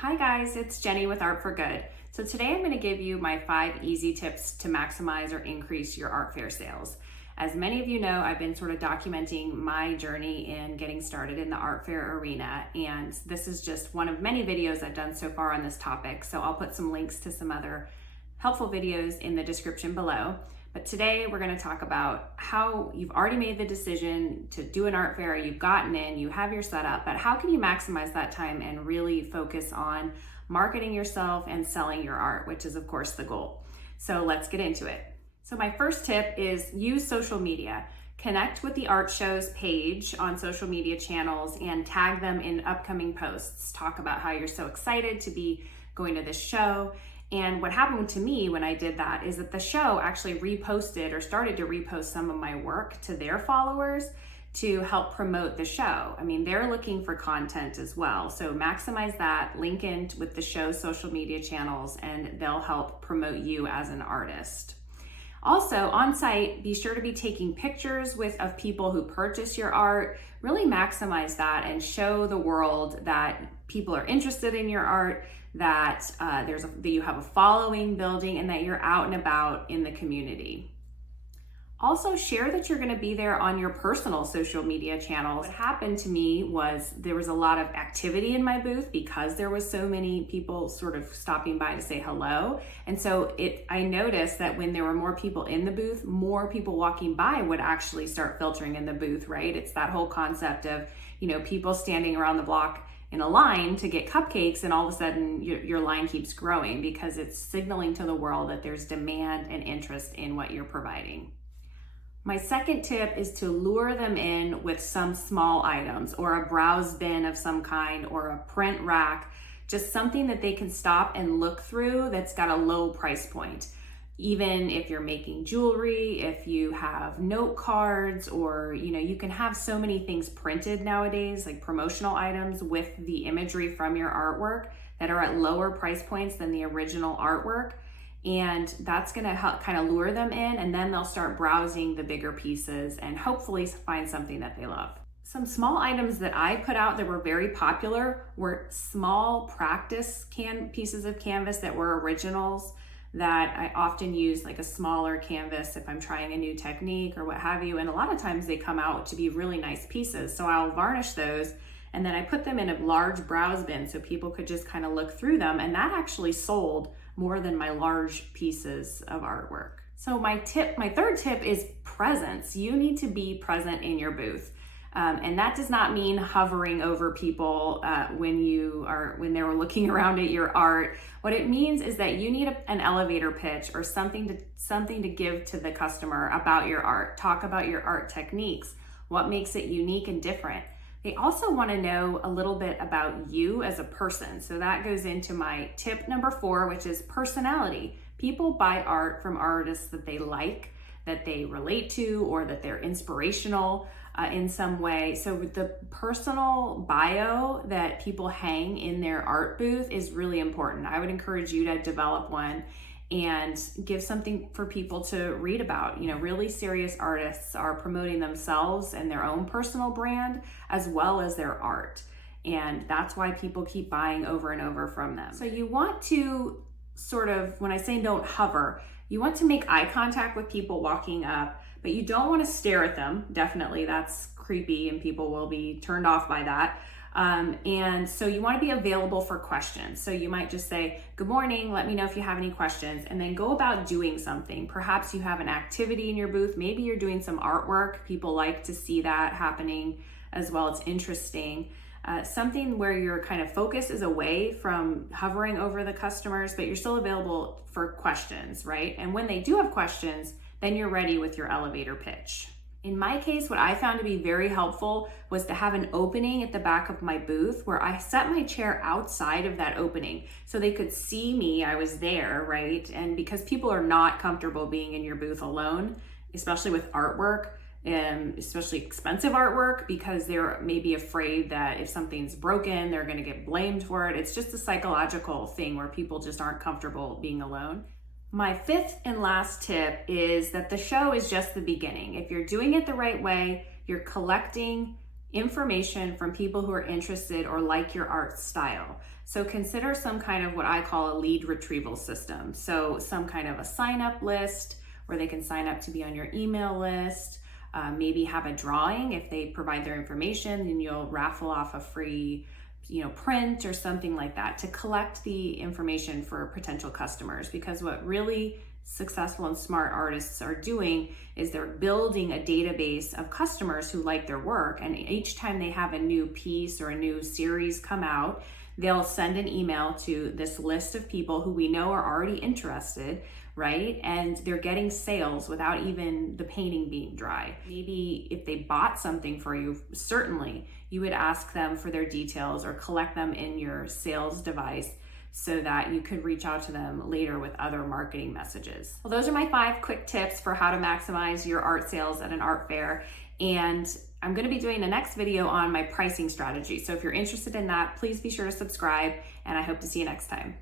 Hi guys, it's Jenny with Art for Good. So today I'm going to give you my 5 easy tips to maximize or increase your art fair sales. As many of you know, I've been sort of documenting my journey in getting started in the art fair arena, and this is just one of many videos I've done so far on this topic. So I'll put some links to some other helpful videos in the description below. But today we're going to talk about how you've already made the decision to do an art fair, you've gotten in, you have your setup, but how can you maximize that time and really focus on marketing yourself and selling your art, which is of course the goal. So let's get into it. So my first tip is use social media. Connect with the art show's page on social media channels and tag them in upcoming posts. Talk about how you're so excited to be going to this show. And what happened to me when I did that is that the show actually reposted or started to repost some of my work to their followers to help promote the show. I mean, they're looking for content as well. So maximize that, link in with the show's social media channels, and they'll help promote you as an artist. Also, on site, be sure to be taking pictures of people who purchase your art. Really maximize that and show the world that people are interested in your art, that you have a following building, and that you're out and about in the community. Also, share that you're going to be there on your personal social media channels. What happened to me was there was a lot of activity in my booth because there was so many people sort of stopping by to say hello. And so I noticed that when there were more people in the booth, more people walking by would actually start filtering in the booth, right? It's that whole concept of, people standing around the block in a line to get cupcakes, and all of a sudden your line keeps growing because it's signaling to the world that there's demand and interest in what you're providing. My second tip is to lure them in with some small items or a browse bin of some kind or a print rack, just something that they can stop and look through that's got a low price point. Even if you're making jewelry, if you have note cards, or you can have so many things printed nowadays, like promotional items with the imagery from your artwork that are at lower price points than the original artwork. And that's going to help kind of lure them in, and then they'll start browsing the bigger pieces and hopefully find something that they love. Some small items that I put out that were very popular were small practice pieces of canvas that were originals that I often use, like a smaller canvas if I'm trying a new technique or what have you. And a lot of times they come out to be really nice pieces. So I'll varnish those, and then I put them in a large browse bin so people could just kind of look through them. And that actually sold more than my large pieces of artwork. So my third tip is presence. You need to be present in your booth. And that does not mean hovering over people when they're looking around at your art. What it means is that you need an elevator pitch or something to give to the customer about your art. Talk about your art techniques, what makes it unique and different. They also want to know a little bit about you as a person. So that goes into my tip number 4, which is personality. People buy art from artists that they like, that they relate to, or that they're inspirational in some way. So the personal bio that people hang in their art booth is really important. I would encourage you to develop one and give something for people to read about. Really serious artists are promoting themselves and their own personal brand as well as their art. And that's why people keep buying over and over from them. So you want to when I say don't hover, you want to make eye contact with people walking up, but you don't want to stare at them. Definitely, that's creepy and people will be turned off by that. And so you want to be available for questions. So you might just say, "Good morning, let me know if you have any questions," and then go about doing something. Perhaps you have an activity in your booth. Maybe you're doing some artwork. People like to see that happening as well. It's interesting. Something where your kind of focus is away from hovering over the customers, but you're still available for questions, right? And when they do have questions, then you're ready with your elevator pitch. In my case, what I found to be very helpful was to have an opening at the back of my booth where I set my chair outside of that opening so they could see me. I was there, right? And because people are not comfortable being in your booth alone, especially with artwork, especially expensive artwork, because they're maybe afraid that if something's broken, they're going to get blamed for it. It's just a psychological thing where people just aren't comfortable being alone. My 5th and last tip is that the show is just the beginning. If you're doing it the right way, you're collecting information from people who are interested or like your art style. So consider some kind of what I call a lead retrieval system. So some kind of a sign up list where they can sign up to be on your email list. Maybe have a drawing. If they provide their information, then you'll raffle off a free print or something like that to collect the information for potential customers. Because what really successful and smart artists are doing is they're building a database of customers who like their work, and each time they have a new piece or a new series come out, they'll send an email to this list of people who we know are already interested, right? And they're getting sales without even the painting being dry. Maybe if they bought something for you, certainly you would ask them for their details or collect them in your sales device so that you could reach out to them later with other marketing messages. Well, those are my 5 quick tips for how to maximize your art sales at an art fair. And I'm going to be doing the next video on my pricing strategy. So if you're interested in that, please be sure to subscribe, and I hope to see you next time.